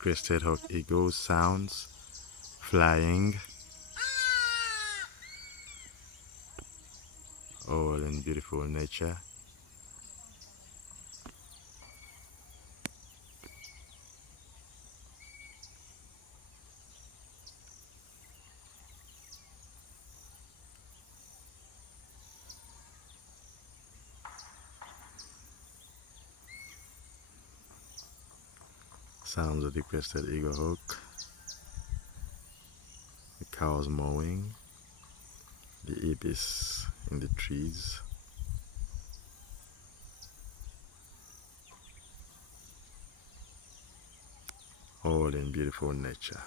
crested hawk eagle sounds, flying, all in beautiful nature. Sounds of the crested eagle hawk, the cows mowing, the ibis in the trees. All in beautiful nature.